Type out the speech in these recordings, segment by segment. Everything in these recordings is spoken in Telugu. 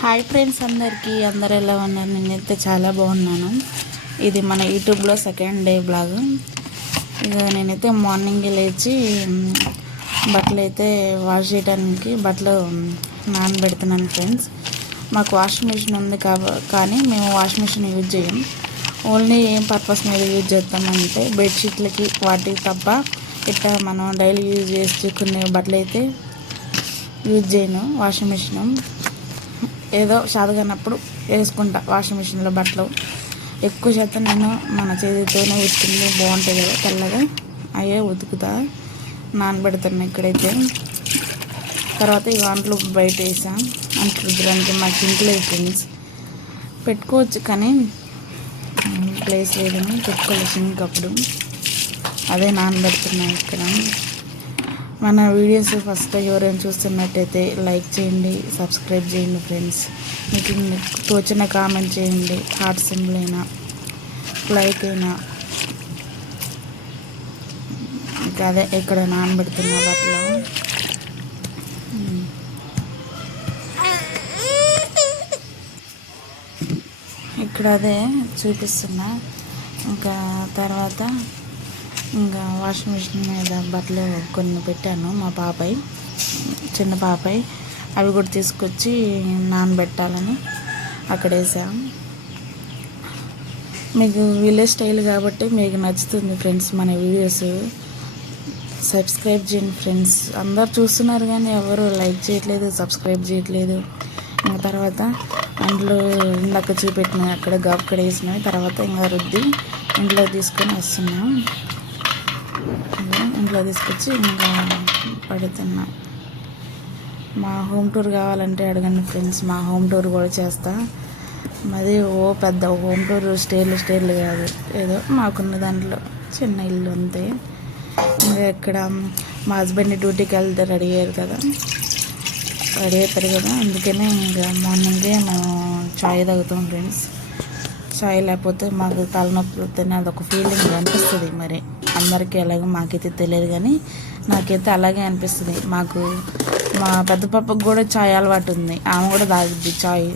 హాయ్ ఫ్రెండ్స్, అందరూ ఎలా ఉన్నారు? నేనైతే చాలా బాగున్నాను. ఇది మన యూట్యూబ్లో సెకండ్ డే బ్లాగ్. ఇక నేనైతే మార్నింగ్ లేచి బట్టలు అయితే వాష్ చేయడానికి బట్టలు నానబెడుతున్నాను ఫ్రెండ్స్. మాకు వాషింగ్ మిషన్ ఉంది కానీ మేము వాషింగ్ మిషన్ యూజ్ చేయం. ఓన్లీ ఏం పర్పస్ మీద యూజ్ చేస్తామంటే బెడ్షీట్లకి వాటికి తప్ప ఇట్లా మనం డైలీ యూజ్ చేసుకునే బట్టలు అయితే యూజ్ చేయను. వాషింగ్ మిషన్ ఏదో చదవనప్పుడు వేసుకుంటా. వాషింగ్ మిషన్లో బట్టలు ఎక్కువ శాతం నేను మన చేతితోనే ఉతుకుతుంది, బాగుంటాయి కదా తెల్లగా, అయ్యే ఉతుకుతా నానబెడతాను. ఇక్కడైతే తర్వాత ఈ అంట్లు బయట వేసా. అంట్లు రుద్దడానికి మాకు ఇంట్లో ఫ్రెండ్స్ పెట్టుకోవచ్చు కానీ ప్లేస్ లేదని పెట్టుకోలేదు. ఇంకప్పుడు అదే నానబెడుతున్నాను ఇక్కడ. మన వీడియోస్ ఫస్ట్ ఎవరైనా చూస్తున్నట్టయితే లైక్ చేయండి, సబ్స్క్రైబ్ చేయండి ఫ్రెండ్స్. మీకు తోచిన కామెంట్ చేయండి, హార్ట్ సింబల్ అయినా లైక్ అయినా. ఇంకా అదే ఇక్కడ నానబెడుతున్నా బట్టలు. ఇక్కడ అదే చూపిస్తున్నా. ఇంకా తర్వాత ఇంకా వాషింగ్ మిషన్ మీద బట్టలు కొన్ని పెట్టాను. మా పాపాయి, చిన్న పాపాయి, అవి కూడా తీసుకొచ్చి నానబెట్టాలని అక్కడ వేసాం. మీకు విలేజ్ స్టైల్ కాబట్టి మీకు నచ్చుతుంది ఫ్రెండ్స్ మన వీడియోస్. సబ్స్క్రైబ్ చేయండి ఫ్రెండ్స్. అందరు చూస్తున్నారు కానీ ఎవరు లైక్ చేయట్లేదు, సబ్స్క్రైబ్ చేయట్లేదు. ఇంకా తర్వాత అందులో ఇందాక చూపెట్టిన అక్కడ అక్కడ వేసినవి తర్వాత ఇంకా రుద్ది ఇంట్లో తీసుకొని వస్తున్నాం. ఇంట్లో తీసుకొచ్చి ఇంకా పడుతున్నా. మా హోమ్ టూర్ కావాలంటే అడగండి ఫ్రెండ్స్, మా హోమ్ టూర్ కూడా చేస్తా. మాది పెద్ద హోమ్ టూర్, స్టేర్లు కాదు, ఏదో మాకున్న దాంట్లో చిన్న ఇల్లు అంతే. ఇంకా ఇక్కడ మా హస్బెండ్ డ్యూటీకి వెళ్తే రెడీ అవుతారు కదా, అందుకనే ఇంకా మార్నింగే మేము చాయ్ తాగుతాం ఫ్రెండ్స్. చాయ్ లేకపోతే మాకు తలనొప్పి వస్తేనే అదొక ఫీలింగ్ అనిపిస్తుంది. మరి అందరికీ ఎలాగో మాకైతే తెలియదు కానీ నాకైతే అలాగే అనిపిస్తుంది. మాకు మా పెద్ద పాపకు కూడా చాయ్ అలవాటు ఉంది, ఆమె కూడా తాగుద్ది చాయ్.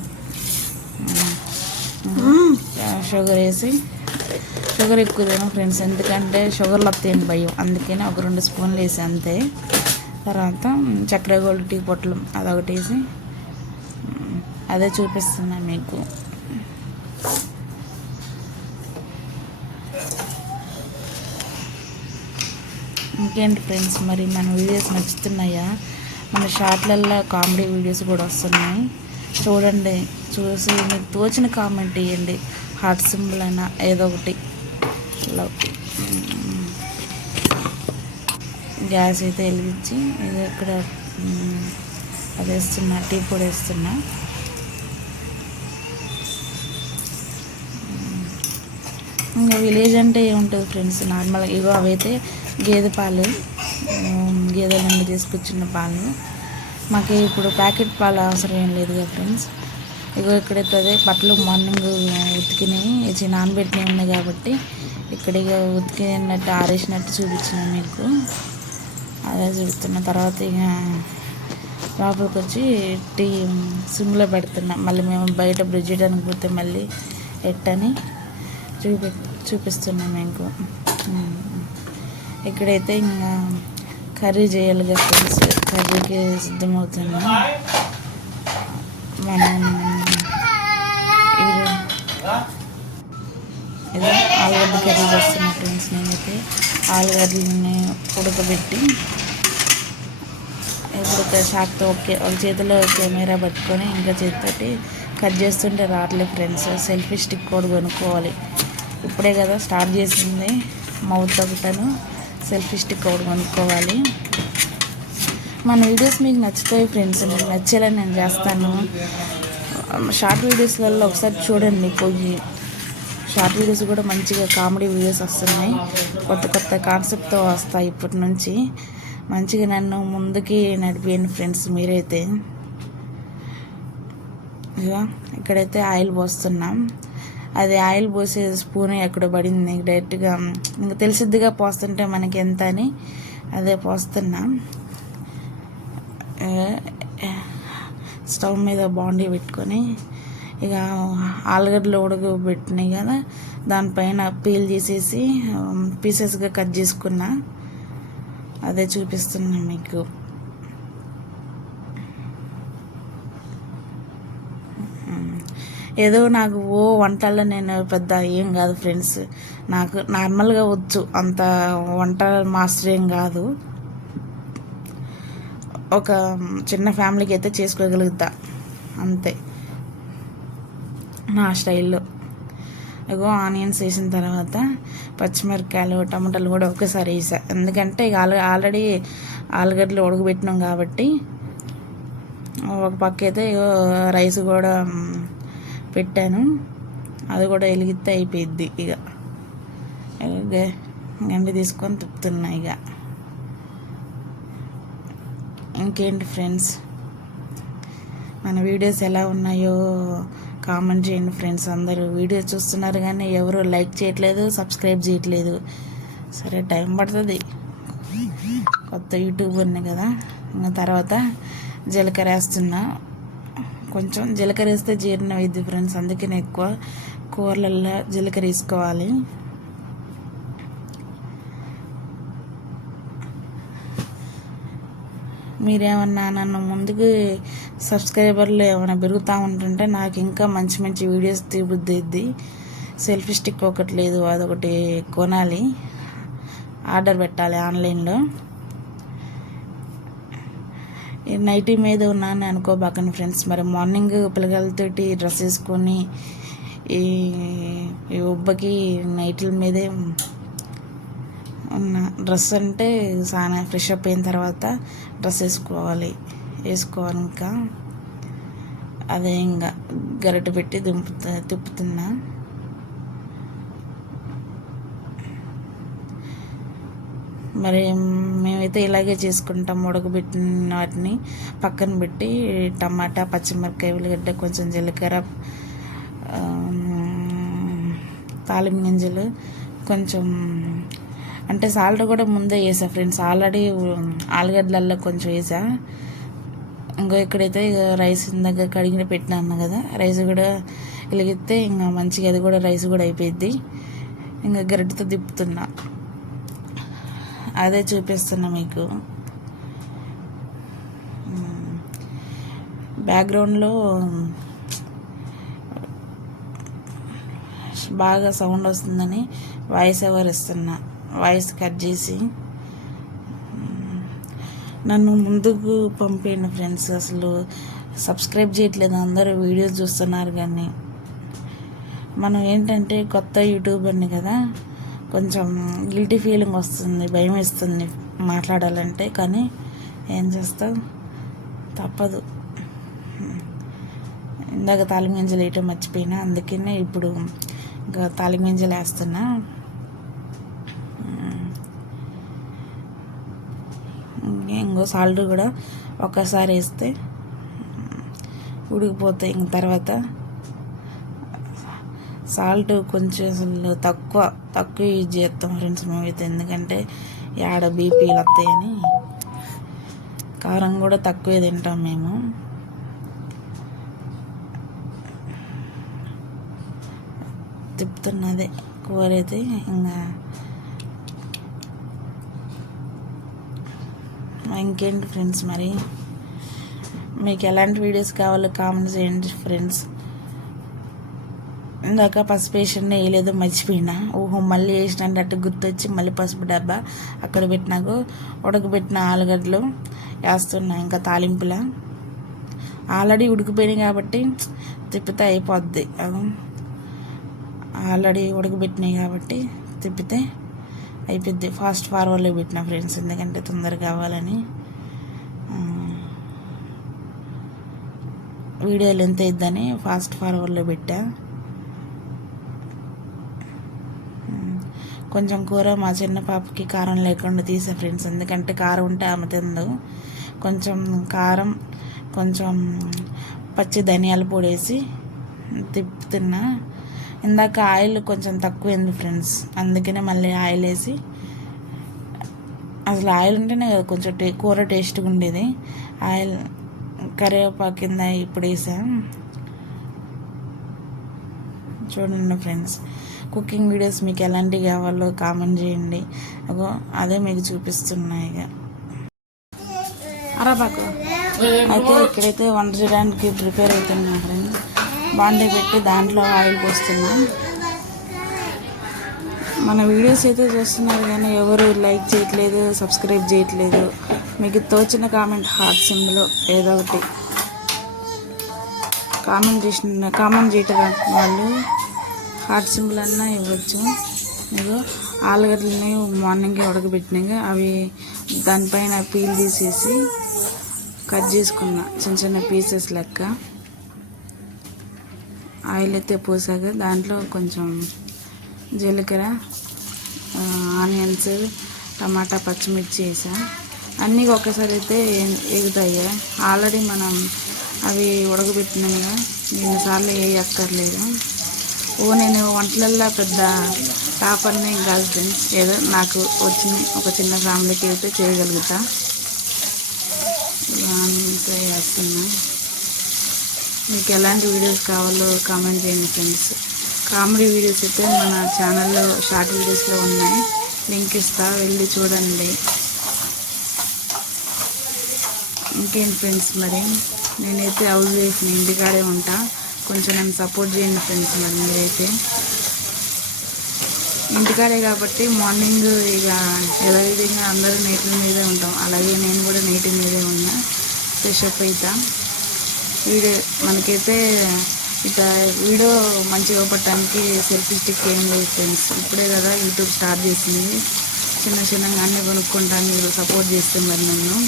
షుగర్ వేసి, షుగర్ ఎక్కువ తిన ఫ్రెండ్స్, ఎందుకంటే షుగర్లు వస్తాయని భయం, అందుకని ఒక 2 స్పూన్లు వేసి అంతే. తర్వాత చక్కెర గోల్డ్ టీ పొట్లు అదొకటి వేసి అదే చూపిస్తున్నా మీకు. ఇంకేంటి ఫ్రెండ్స్, మరి మన వీడియోస్ నచ్చుతున్నాయా? మన షార్ట్లల్లో కామెడీ వీడియోస్ కూడా వస్తున్నాయి, చూడండి. చూసి మీకు తోచిన కామెంట్ ఇవ్వండి, హార్ట్ సింబల్ అయినా ఏదో ఒకటి. గ్యాస్ అయితే వెలిగించి ఇది ఇక్కడ అది వేస్తున్నా, టీ పొడి వేస్తున్నా. ఇంకా విలేజ్ అంటే ఏముంటుంది ఫ్రెండ్స్, నార్మల్గా ఇగో అవైతే గేదె పాలు, గేదెల నుండి తీసుకొచ్చిన పాలు. మాకు ఇప్పుడు ప్యాకెట్ పాలు అవసరం ఏం లేదు కదా ఫ్రెండ్స్. ఇగో ఇక్కడైతే అదే బట్టలు మార్నింగ్ ఉతికినాయి, నానబెట్టినవి ఉన్నాయి కాబట్టి ఇక్కడ ఇక ఉతికినట్టు ఆరేసినట్టు చూపించిన మీకు, అదే చూపుతున్నా. తర్వాత ఇక లోపలికి వచ్చి టీ సిమ్లో పెడుతున్నా. మళ్ళీ మేము బయట బ్రిడ్జ్ చేయడానికి పోతే మళ్ళీ ఎట్టని చూపిస్తున్నాం మీకు. ఇక్కడైతే ఇంకా కర్రీ చేయాలి కదా ఫ్రెండ్స్, కర్రీకి సిద్ధమవుతున్నా. మనం ఏదో ఆలుగడ్డ కర్రీ చేస్తున్నా ఫ్రెండ్స్. నేనైతే ఆలుగడ్డలని ఉడకబెట్టి ఇప్పుడు షాక్తో ఒక చేతిలో కెమెరా పట్టుకొని ఇంకా చేతితోటి కట్ చేస్తుంటే రావట్లేదు ఫ్రెండ్స్. సెల్ఫీ స్టిక్ కూడా కొనుక్కోవాలి, ఇప్పుడే కదా స్టార్ట్ చేసింది. మౌత్ ఒకటను సెల్ఫీ స్టిక్ ఒకటి కొనుక్కోవాలి. మన వీడియోస్ మీకు నచ్చుతాయి ఫ్రెండ్స్, మీకు నచ్చేలా నేను చేస్తాను. షార్ట్ వీడియోస్లలో ఒకసారి చూడండి పోయి. షార్ట్ వీడియోస్ కూడా మంచిగా కామెడీ వీడియోస్ వస్తున్నాయి, కొత్త కాన్సెప్ట్తో వస్తాయి ఇప్పటి నుంచి. మంచిగా నన్ను ముందుకి నడిపేయండి ఫ్రెండ్స్ మీరైతే. ఇక ఇక్కడైతే ఆయిల్ పోస్తున్నాం. అది ఆయిల్ పోసే స్పూన్ ఎక్కడ పడింది, డైరెక్ట్గా ఇంకా తెలిసిద్దిగా పోస్తుంటే మనకి ఎంత అని అదే పోస్తున్నా. స్టవ్ మీద బాండీ పెట్టుకొని ఇక ఆలుగడ్డలు ఉడకబెట్టినాయి కదా, దానిపైన పీల్ చేసేసి పీసెస్గా కట్ చేసుకున్నా. అదే చూపిస్తున్నా మీకు. ఏదో నాకు వంటల్లో నేను పెద్ద ఏం కాదు ఫ్రెండ్స్, నాకు నార్మల్గా వచ్చు, అంత వంట మాస్టర్ ఏం కాదు. ఒక చిన్న ఫ్యామిలీకి అయితే చేసుకోగలుగుతా అంతే నా స్టైల్లో. ఇగో ఆనియన్స్ వేసిన తర్వాత పచ్చిమిరపకాయలు టమాటాలు కూడా ఒకేసారి వేసా, ఎందుకంటే ఇక ఆల్రెడీ ఆలుగడ్డలు ఉడకబెట్టినాం కాబట్టి. ఒక పక్క అయితే రైస్ కూడా పెట్టాను, అది కూడా వెలిగితే అయిపోయిద్ది. ఇక గండి తీసుకొని తిప్పుతున్నా. ఇక ఇంకేంటి ఫ్రెండ్స్, మన వీడియోస్ ఎలా ఉన్నాయో కామెంట్ చేయండి ఫ్రెండ్స్. అందరూ వీడియో చూస్తున్నారు కానీ ఎవరు లైక్ చేయట్లేదు, సబ్స్క్రైబ్ చేయట్లేదు. సరే టైం పడుతుంది, కొత్త యూట్యూబర్ని కదా. ఇంకా తర్వాత జీలకర్ర వేస్తున్నా. కొంచెం జీలకర్ర వేస్తే జీర్ణం అయ్యిద్ది ఫ్రెండ్స్, అందుకనే ఎక్కువ కూరలల్లో జీలకర్ర వేసుకోవాలి. మీరేమన్నా నన్ను ముందుకు సబ్స్క్రైబర్లు ఏమైనా పెరుగుతూ ఉంటుంటే నాకు ఇంకా మంచి మంచి వీడియోస్ తీబుద్ది. సెల్ఫీ స్టిక్ ఒకటి లేదు, అదొకటి కొనాలి, ఆర్డర్ పెట్టాలి ఆన్లైన్లో. నైటీ మీద ఉన్నాను అనుకోబాకండి ఫ్రెండ్స్. మరి మార్నింగ్ పిల్లగాలతోటి డ్రెస్ వేసుకొని ఈ ఉబ్బకి నైట్ల మీదే ఉన్న. డ్రెస్ అంటే చాలా ఫ్రెష్ అప్ అయిన తర్వాత డ్రెస్ వేసుకోవాలి. ఇంకా అదే ఇంకా గరిటె పెట్టి తిప్పుతున్నా. మరి మేమైతే ఇలాగే చేసుకుంటాం. ఉడకబెట్టిన వాటిని పక్కన పెట్టి టమాటా, పచ్చిమిరపకాయ, ఉల్లిగడ్డ, కొంచెం జీలకర్ర, తాలింపు గింజలు, కొంచెం అంటే సాల్ట్ కూడా ముందే వేసా ఫ్రెండ్స్. ఆల్రెడీ ఆలుగడ్డలలో కొంచెం వేసా. ఇంకా ఇక్కడైతే రైస్ దగ్గర కడిగి పెట్టినాను కదా, రైస్ కూడా వెలిగితే ఇంకా మంచిగా అది కూడా రైస్ కూడా అయిపోయింది. ఇంకా గరిటెతో తిప్పుతున్నా, అదే చూపిస్తున్నా మీకు. బ్యాక్గ్రౌండ్లో బాగా సౌండ్ వస్తుందని వాయిస్ ఓవర్ ఇస్తున్నా, వాయిస్ కట్ చేసి. నన్ను ముందుకు పంపేయండి ఫ్రెండ్స్. అసలు సబ్స్క్రైబ్ చేయట్లేదు, అందరూ వీడియోస్ చూస్తున్నారు కానీ. మనం ఏంటంటే కొత్త యూట్యూబర్ని కదా, కొంచెం గిల్టీ ఫీలింగ్ వస్తుంది, భయం వేస్తుంది మాట్లాడాలంటే. కానీ ఏం చేస్తావు, తప్పదు. ఇందాక తాలింపు గింజలు వేయటం మర్చిపోయినా, అందుకనే ఇప్పుడు ఇంకా తాలింపు గింజలు వేస్తున్నా. ఇంకో సాల్ట్ కూడా ఒక్కసారి వేస్తే ఉడికిపోతాయి. ఇంక తర్వాత సాల్ట్ కొంచెం అసలు తక్కువ యూజ్ చేస్తాం ఫ్రెండ్స్ మేమైతే, ఎందుకంటే యాడ బీపీలు వస్తాయని. కారం కూడా తక్కువే తింటాం మేము. తిప్పుతున్నదే కూర అయితే. ఇంకా ఇంకేంటి ఫ్రెండ్స్, మరి మీకు ఎలాంటి వీడియోస్ కావాలో కామెంట్ చేయండి ఫ్రెండ్స్. ఇందాక పసుపు వేసిన వేయలేదో మర్చిపోయినా, మళ్ళీ వేసినట్టు అట్టు గుర్తొచ్చి మళ్ళీ పసుపు డబ్బా అక్కడ పెట్టినాకు ఉడకబెట్టిన ఆలుగడ్డలు వేస్తున్నా. ఇంకా తాలింపులా ఆల్రెడీ ఉడికిపోయినాయి కాబట్టి తిప్పితే అయిపోద్ది. ఆల్రెడీ ఉడకబెట్టినాయి కాబట్టి తిప్పితే అయిపోద్ది. ఫాస్ట్ ఫార్వర్డ్లో పెట్టిన ఫ్రెండ్స్, ఎందుకంటే తొందరగా కావాలని. వీడియోలు ఎంత ఇద్దని ఫాస్ట్ ఫార్వర్డ్లో పెట్టా. కొంచెం కూర మా చిన్న పాపకి కారం లేకుండా తీసా ఫ్రెండ్స్, ఎందుకంటే కారం ఉంటే ఆమె తిందు. కొంచెం కారం, కొంచెం పచ్చి ధనియాల పొడి వేసి తిప్పుతున్నా. ఇందాక ఆయిల్ కొంచెం తక్కువైంది ఫ్రెండ్స్, అందుకనే మళ్ళీ ఆయిల్ వేసి. అసలు ఆయిల్ ఉంటేనే కదా కొంచెం కూర టేస్ట్గా ఉండేది. ఆయిల్ కరివేపాకు కింద ఇప్పుడు వేసా. చూడండి ఫ్రెండ్స్, కుకింగ్ వీడియోస్ మీకు ఎలాంటివి కావాలో కామెంట్ చేయండి. అదే మీకు చూపిస్తున్నాయి. ఇక అరాబాకు అయితే ఇక్కడైతే వంట చేయడానికి ప్రిపేర్ అవుతున్నా ఫ్రెండ్స్. బాండీ పెట్టి దాంట్లో ఆయిల్ పోస్తున్నాం. మన వీడియోస్ అయితే చూస్తున్నారు కానీ ఎవరు లైక్ చేయట్లేదు, సబ్స్క్రైబ్ చేయట్లేదు. మీకు తోచిన కామెంట్ హార్ట్ సింబల్ ఏదో ఒకటి కామెంట్ చేయటం వాళ్ళు హార్ట్ సింబల్ అన్నా ఇవ్వచ్చు. మీరు ఆలుగడ్డలని మార్నింగ్ ఉడకబెట్టినాక అవి దానిపైన పీల్ తీసేసి కట్ చేసుకున్నా చిన్న చిన్న పీసెస్ లెక్క. ఆయిల్ అయితే పోసాక దాంట్లో కొంచెం జీలకర్ర, ఆనియన్స్, టమాటా, పచ్చిమిర్చి వేసా. అన్నీ ఒక్కసారి అయితే ఎగుతాయి. ఆల్రెడీ మనం అవి ఉడకబెట్టినాక ఎన్నిసార్లు వేయక్కర్లేదు. నేను వంటలల్లో పెద్ద టాపర్ని కాదు ఫ్రెండ్స్, ఏదో నాకు వచ్చిన ఒక చిన్న ఫ్యామిలీకి అయితే చేయగలుగుతా. అంతే చేస్తున్నా. మీకు ఎలాంటి వీడియోస్ కావాలో కామెంట్ చేయండి ఫ్రెండ్స్. కామెడీ వీడియోస్ అయితే మన ఛానల్లో షార్ట్ వీడియోస్లో ఉన్నాయి, లింక్ ఇస్తా, వెళ్ళి చూడండి. ఇంకేంటి ఫ్రెండ్స్, మరి నేనైతే హౌస్ వైఫ్ని, ఇంటికాడే ఉంటా. కొంచెం నన్ను సపోర్ట్ చేయండి ఫ్రెండ్స్. మరి మీరైతే ఇంటికాడే కాబట్టి మార్నింగ్ ఇక యథావిధంగా అందరూ నీటి మీదే ఉంటాం. అలాగే నేను కూడా నీటి మీదే ఉన్నా, ఫ్రెష్ అప్ అవుతా. మనకైతే ఇక వీడియో మంచిగా పట్టడానికి సెల్ఫీ స్టిక్ ఏం లేదు ఫ్రెండ్స్. ఇప్పుడే కదా యూట్యూబ్ స్టార్ట్ చేసింది. చిన్నగా అన్నీ కొనుక్కుంటాను, మీరు సపోర్ట్ చేస్తే మరి నన్ను.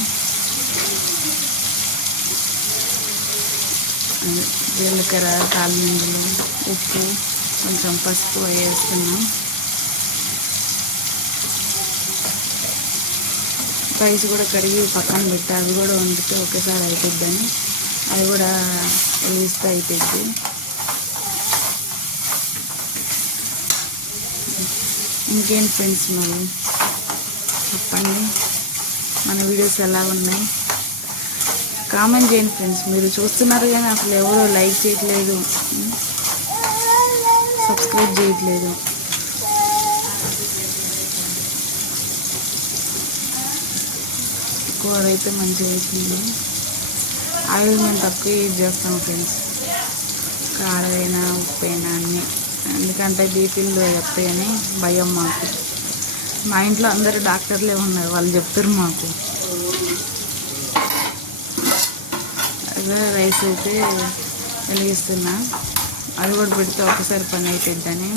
జీలకర్ర, తాలింపులు, ఉప్పు, కొంచెం పసుపు వేస్తున్నాం. రైస్ కూడా కడిగి పక్కన పెట్టి అవి కూడా వండితే ఒకేసారి అయిపోద్దని అది కూడా వేస్తే అయిపోద్ది. ఇంకేం ఫ్రెండ్స్, మరి చెప్పండి, మన వీడియోస్ ఎలా ఉన్నాయి కామెంట్ చేయండి ఫ్రెండ్స్. మీరు చూస్తున్నారు కానీ అసలు ఎవరో లైక్ చేయట్లేదు, సబ్స్క్రైబ్ చేయట్లేదు. కూర అయితే మంచిగా అవుతుంది. ఆయిల్ మేము తక్కువ యూజ్ చేస్తాం ఫ్రెండ్స్, కారమైనా ఉప్పైనా అన్నీ. ఎందుకంటే బీపీలు వస్తాయని భయం మాకు. మా ఇంట్లో అందరూ డాక్టర్లే ఉన్నారు, వాళ్ళు చెప్తారు మాకు. అదే రైస్ అయితే వెలిగిస్తున్నా, అది కూడా పెడితే ఒకసారి పని అయిపోద్దని.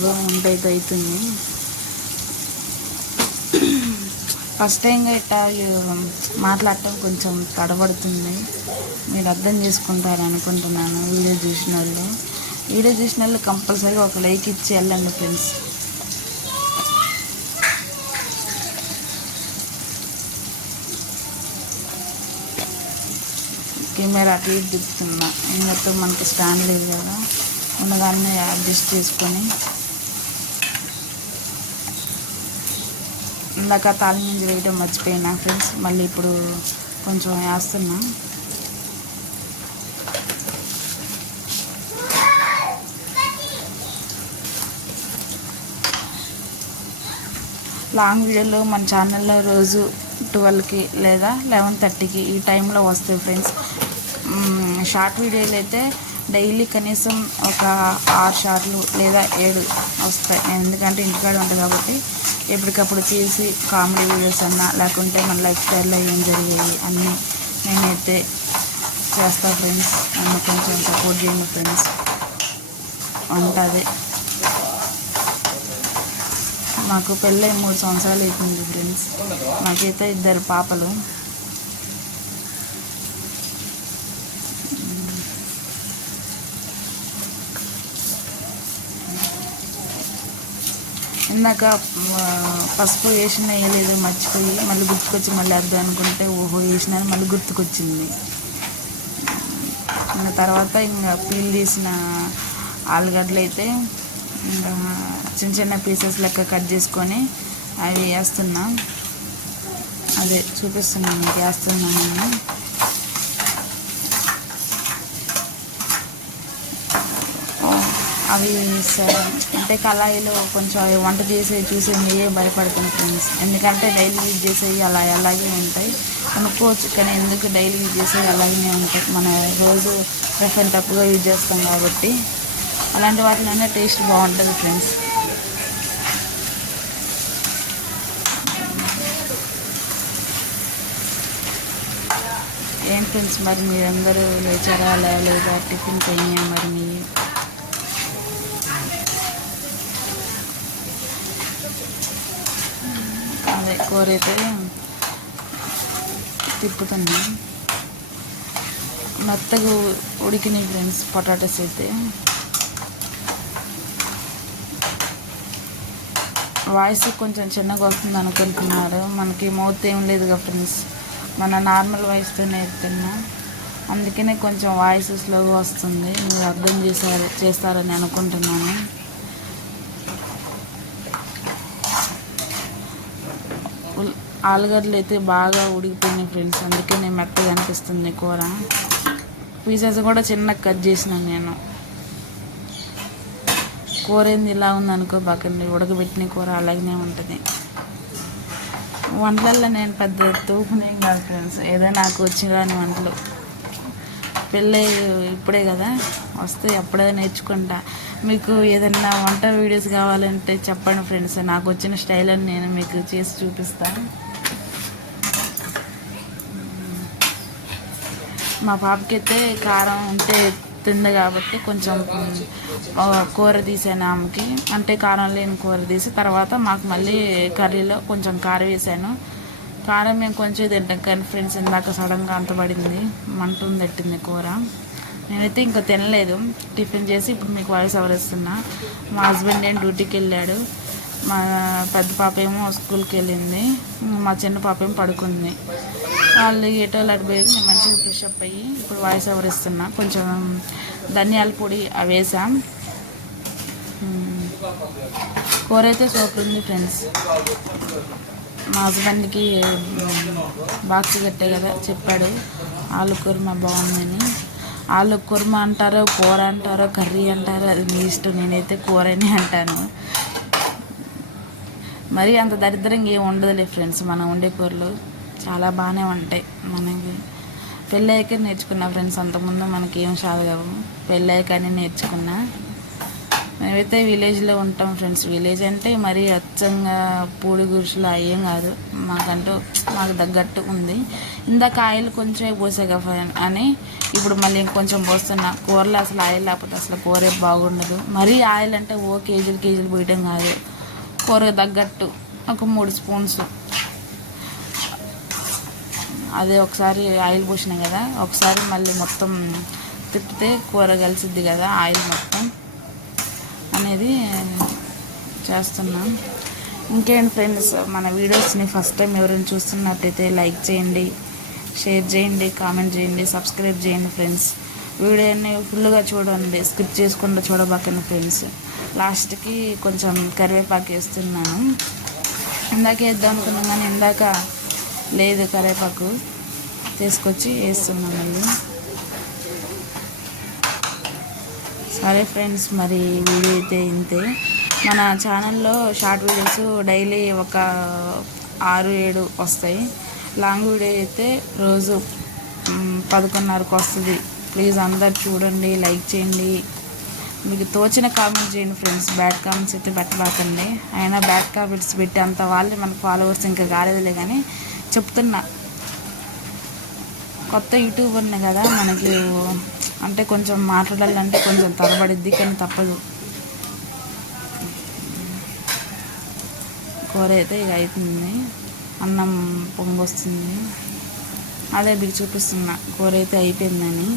వంట అయితే అవుతుంది. ఫస్ట్ టైంగా ఇట్లా మాట్లాడటం కొంచెం తడబడుతుంది, మీరు అర్థం చేసుకుంటారు అనుకుంటున్నాను. వీడియో చూసిన వాళ్ళు కంపల్సరీగా ఒక లైక్ ఇచ్చి వెళ్ళండి ఫ్రెండ్స్. కెమెరా అటు ఇటు తిప్పుతున్నా, ఎందుకంటే మనకి స్టాండ్ లేదు కదా, ఉన్నదాన్ని అడ్జస్ట్ చేసుకొని. ఇందాక తాలింపు వేయడం మర్చిపోయినా ఫ్రెండ్స్, మళ్ళీ ఇప్పుడు కొంచెం వేస్తున్నా. లాంగ్ వీడియోలు మన ఛానల్లో రోజు 12కి లేదా 11:30కి ఈ టైంలో వస్తాయి ఫ్రెండ్స్. షార్ట్ వీడియోలు అయితే డైలీ కనీసం ఒక 6 షార్ట్లు లేదా 7 వస్తాయి. ఎందుకంటే ఇంటికాడ ఉంటుంది కాబట్టి ఎప్పటికప్పుడు తీసి కామెడీ వీడియోస్ అన్నా లేకుంటే మన లైఫ్ స్టైల్లో ఏం జరిగాయి అన్నీ నేనైతే చేస్తా ఫ్రెండ్స్. నన్ను కొంచెం సపోర్ట్ చేయండి ఫ్రెండ్స్. ఉంటుంది. మాకు పెళ్ళై 3 సంవత్సరాలు అవుతుంది ఫ్రెండ్స్. మాకైతే 2 పాపలు. ఇందాక పసుపు వేయలేదు, మర్చిపోయి మళ్ళీ గుర్తుకొచ్చి మళ్ళీ అర్థం అనుకుంటే ఓహో వేసినాను మళ్ళీ గుర్తుకొచ్చింది. తర్వాత ఇంకా పీల్ తీసిన ఆలుగడ్డలు అయితే ఇంకా చిన్న చిన్న పీసెస్ లెక్క కట్ చేసుకొని అవి వేస్తున్నా. అదే చూపిస్తున్నాను మీకు వేస్తున్నాను నేను. అవి అంటే కళాయిలో కొంచెం అవి వంట చేసి చూసి మీరే భయపడుతున్న ఫ్రెండ్స్. ఎందుకంటే డైలీ యూజ్ చేసేవి అలాగే ఉంటాయి అనుకోవచ్చు, కానీ ఎందుకు డైలీ యూజ్ చేసేవి అలాగే ఉంటాయి. మనం రోజు రఫ్ అండ్ టఫ్గా యూజ్ చేస్తాం కాబట్టి అలాంటి వాటిలోనే టేస్ట్ బాగుంటుంది ఫ్రెండ్స్. ఏం ఫ్రెండ్స్ మరి మీరందరూ లేచారా లేదా టిఫిన్ అయినాయా మరి మీ? అదే కూర అయితే తిప్పుతున్నా. మెత్తగా ఉడికినాయి ఫ్రెండ్స్ పొటాటోస్ అయితే. వాయిస్ కొంచెం చిన్నగా వస్తుంది అనుకుంటున్నారు, మనకి మౌత్ ఏం లేదుగా ఫ్రెండ్స్, మన నార్మల్ వాయిస్తో నేర్పుతున్నా, అందుకనే కొంచెం వాయిస్ స్లోగా వస్తుంది. మీరు అర్థం చేస్తారని అనుకుంటున్నాను. ఆలుగడ్డలు అయితే బాగా ఉడికిపోయినాయి ఫ్రెండ్స్, అందుకే నేను మెత్తగా అనిపిస్తుంది కూర. పీసెస్ కూడా చిన్నగా కట్ చేసినాను నేను. కూర ఏంది ఇలా ఉంది అనుకోబాకండి, ఉడకబెట్టిన కూర అలాగనే ఉంటుంది. వంటలల్లో నేను పెద్ద తూపునేం కాదు ఫ్రెండ్స్, ఏదో నాకు వచ్చిన వంటలు. పెళ్ళి ఇప్పుడే కదా, వస్తే అప్పుడే నేర్చుకుంటా. మీకు ఏదైనా వంట వీడియోస్ కావాలంటే చెప్పండి ఫ్రెండ్స్, నాకు వచ్చిన స్టైల్ అని నేను మీకు చేసి చూపిస్తాను. మా పాపకి అయితే కారం ఉంటే తింది కాబట్టి కొంచెం కూర తీసాను ఆమెకి, అంటే కారం లేని కూర తీసి తర్వాత మాకు మళ్ళీ కర్రీలో కొంచెం కారం వేసాను. కారం మేము కొంచెం తింటాం కానీ ఫ్రెండ్స్ ఇందాక సడన్గా అంత పడింది, మంటం తట్టింది కూర. నేనైతే ఇంకా తినలేదు, టిఫిన్ చేసి ఇప్పుడు మీకు వాయిస్ ఓవర్ ఇస్తున్నా. మా హస్బెండ్ ఏం డ్యూటీకి వెళ్ళాడు, మా పెద్ద పాప ఏమో స్కూల్కి వెళ్ళింది, మా చిన్న పాప ఏమో పడుకుంది. వాళ్ళు ఏటోళ్ళు అడిపోయేది, నేను మంచిగా ఫ్రెష్ అప్ అయ్యి ఇప్పుడు వాయిస్ ఓవర్ ఇస్తున్నా. కొంచెం ధనియాల పొడి అవి వేసాం. కూర అయితే సూపర్ ఉంది ఫ్రెండ్స్. మా హస్బెండ్కి బాక్స్ కట్టే కదా చెప్పాడు, ఆలు కుర్మా బాగుందని. ఆలు కుర్మా అంటారో కూర అంటారో కర్రీ అంటారో అది మీ ఇష్టం, నేనైతే కూరనే అంటాను. మరి అంత దరిద్రంగా ఏమి ఉండదులే ఫ్రెండ్స్, మనం వండే కూరలు చాలా బాగానే ఉంటాయి. మనకి పెళ్ళయ్యాకే నేర్చుకున్నా ఫ్రెండ్స్, అంతకుముందు మనకి ఏం చదవవు, పెళ్ళయ్యాకనే నేర్చుకున్నా. మేమైతే విలేజ్లో ఉంటాం ఫ్రెండ్స్. విలేజ్ అంటే మరీ అచ్చంగా పూడి గురుసులు అయ్యేం కాదు, మాకు తగ్గట్టు ఉంది. ఇందాక ఆయిల్ కొంచెం పోసాక అని ఇప్పుడు మళ్ళీ ఇంకొంచెం పోస్తున్నా. కూరలో అసలు ఆయిల్ లేకపోతే అసలు కూర బాగుండదు. మరీ ఆయిల్ అంటే కేజీలు పోయటం కాదు, కూర తగ్గట్టు ఒక 3 స్పూన్స్. అదే ఒకసారి ఆయిల్ పోసినాం కదా, ఒకసారి మళ్ళీ మొత్తం తిప్పితే కూర కలిసిద్ది కదా, ఆయిల్ మొత్తం అనేది చేస్తున్నాం. ఇంకేంటి ఫ్రెండ్స్, మన వీడియోస్ని ఫస్ట్ టైం ఎవరైనా చూస్తున్నట్టయితే లైక్ చేయండి, షేర్ చేయండి, కామెంట్ చేయండి, సబ్స్క్రైబ్ చేయండి ఫ్రెండ్స్. వీడియోని ఫుల్గా చూడండి, స్కిప్ చేసుకుంటూ చూడబాకండి ఫ్రెండ్స్. లాస్ట్కి కొంచెం కరివేపాకు వేస్తున్నాను. ఇందాక వేద్దాం అనుకున్నాం కానీ ఇందాక లేదు, కరివేపాకు తీసుకొచ్చి వేస్తున్నాం మళ్ళీ. సరే ఫ్రెండ్స్, మరి వీడియో అయితే ఇంతే. మన ఛానల్లో షార్ట్ వీడియోస్ డైలీ ఒక 6-7 వస్తాయి. లాంగ్ వీడియో అయితే రోజు 11:30కు వస్తుంది. ప్లీజ్ అందరు చూడండి, లైక్ చేయండి, మీకు తోచిన కామెంట్ చేయండి ఫ్రెండ్స్. బ్యాడ్ కామెంట్స్ అయితే పెట్టబాకండి. అయినా బ్యాడ్ కామెంట్స్ పెట్టి అంత వాళ్ళే మనకు ఫాలోవర్స్ ఇంకా కాలేదులే, కానీ చెప్తున్నా, కొత్త యూట్యూబర్ని కదా, మనకి అంటే కొంచెం మాట్లాడాలంటే కొంచెం తరబడిద్ది, కానీ తప్పదు. కూర అయితే ఇక అవుతుంది, అన్నం పొంగొస్తుంది, అదే మీకు చూపిస్తున్నా కూర అయితే అయిపోయిందని.